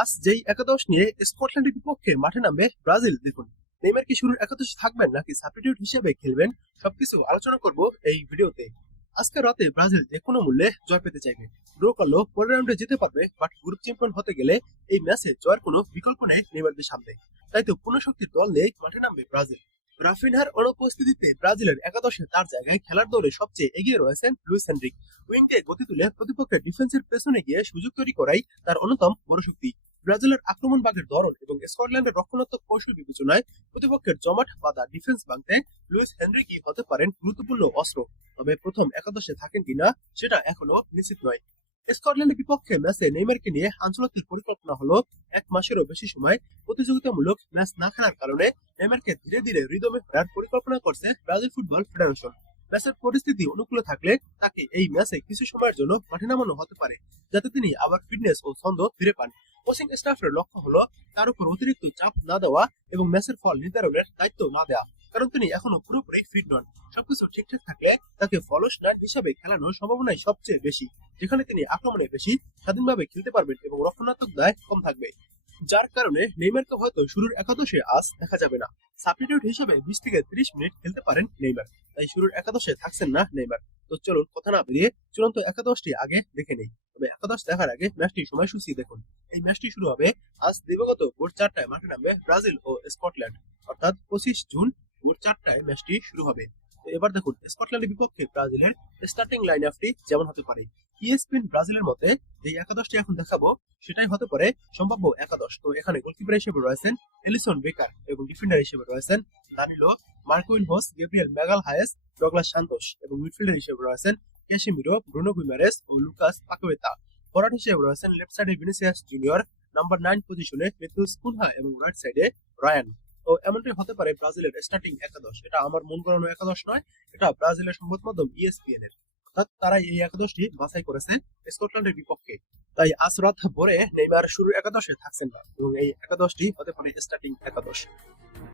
আজ যেই একাদশ নিয়ে স্কটল্যান্ডের বিপক্ষে মাঠে নামবে ব্রাজিল, দেখুন নেইমার কি শুরুর একাদশে থাকবেন নাকি সাবস্টিটিউট হিসেবে খেলবেন, সবকিছু আলোচনা করব এই ভিডিওতে। আজকে রাতে ব্রাজিল যে কোনো মূল্যে জয় পেতে চাইবে। ড্র করলেও পরের রাউন্ডে যেতে পারবে, বাট গ্রুপ চ্যাম্পিয়ন হতে গেলে এই ম্যাচে জয়ের কোনো বিকল্প নেই নেইমারদের সামনে। তাই তো পূর্ণ শক্তির দল নিয়ে মাঠে নামবে ব্রাজিল। রাফিনহার অনুপস্থিতিতে ব্রাজিলের একাদশে তার জায়গায় খেলার দৌড়ে সবচেয়ে এগিয়ে রয়েছেন লুইস হেনরিক। উইংয়ে গতি তুলে প্রতিপক্ষের ডিফেন্সের পেছনে গিয়ে সুযোগ তৈরি করাই তার অন্যতম বড় শক্তি। ব্রাজিলের আক্রমণ বাগের ধরন এবং স্কটল্যান্ডের রক্ষণাত্মক কৌশল বিবেচনায় প্রতিপক্ষের জমাট বাঁধা ডিফেন্স ভাঙতে লুইস হেনরিকই হতে পারেন গুরুত্বপূর্ণ অস্ত্র। তবে প্রথম একাদশে থাকেন কিনা সেটা এখনো নিশ্চিত নয়। স্কটল্যান্ডের বিপক্ষে ম্যাচে নেইমারকে নিয়ে আঞ্চলিকের পরিকল্পনা হলো এক মাসেরও বেশি সময় প্রতিযোগিতামূলক ম্যাচ না খেলার কারণে নেইমারকে ধীরে ধীরে রিদমে ফেরার পরিকল্পনা করছে ব্রাজিল ফুটবল ফেডারেশন। ম্যাচের পরিস্থিতি অনুকূলে থাকলে তাকে এই ম্যাচে কিছু সময়ের জন্য মাঠে নামানো হতে পারে, যাতে তিনি আবার ফিটনেস ও ছন্দ ফিরে পান। কোচিং স্টাফের লক্ষ্য হলো তার উপর অতিরিক্ত চাপ না দেওয়া এবং ম্যাচের ফল নির্ধারণের দায়িত্ব না দেওয়া, কারণ তিনি এখনো পুরোপুরি ফিট নন। সবকিছু ঠিকঠাক থাকলে তাকে ফলস নাইট হিসাবে খেলানোর সম্ভাবনাই সবচেয়ে বেশি, যেখানে তিনি আক্রমণে বেশি স্বাধীনভাবে খেলতে পারবেন এবং রক্ষণাত্মক দায় কম থাকবে। যার কারণে নেইমারকে হয়তো শুরুর একাদশে আজ দেখা যাবে না। সাবস্টিটিউট হিসেবে 20 থেকে 30 মিনিট খেলতে পারেন নেইমার, তাই শুরুর একাদশে থাকছেন না নেইমার। তো চলুন কথা না বেরিয়ে চূড়ান্ত একাদশটি আগে দেখে নেই। তবে একাদশ দেখার আগে ম্যাচটি সময়সূচি দেখুন। এই ম্যাচটি শুরু হবে আজ দিবাগত ভোর 4টায় মাঠে নামবে ব্রাজিল ও স্কটল্যান্ড, অর্থাৎ 25 জুন ভোর 4টায় ম্যাচটি শুরু হবে। তো এবার দেখুন স্কটল্যান্ডের বিপক্ষে ব্রাজিলের স্টার্টিং লাইন আপটি যেমন হতে পারে। ইএসপিএন ব্রাজিলের মতে যে একাদশটি এখন দেখাবো সেটাই হতে পারে সম্ভাব্য একাদশ। তো এখানে গোলকিপার হিসেবে রয়েছেন এলিসন বেকার এবং ডিফেন্ডার হিসেবে রয়েছেন দানিলো, মার্কুইন হোস, গ্যাব্রিয়েল ম্যাগালহায়েস, ডগলাস সান্তোস এবং মিডফিল্ডার হিসেবে রয়েছেন ক্যাসিমিরো, ব্রুনো গুইমারেস ও লুকাস পাকুয়েতা। ফরওয়ার্ড হিসেবে রয়েছেন লেফট সাইডে ভিনিসিয়াস জুনিয়র, নাম্বার 9 পজিশনে মেথুস কুনহা এবং রাইট সাইডে রায়ান। তো এমনটাই হতে পারে ব্রাজিলের স্টার্টিং একাদশ। এটা আমার মন করানো একাদশ নয়, এটা ব্রাজিলের সংবাদ মাধ্যম ইএসপিএন এর। অর্থাৎ তারা এই একাদশটি বাছাই করেছে স্কটল্যান্ডের বিপক্ষে। তাই আজ রাত ভোরে নেইমার শুরুর একাদশে থাকছেন না এবং এই একাদশটি হতে পারে স্টার্টিং একাদশ।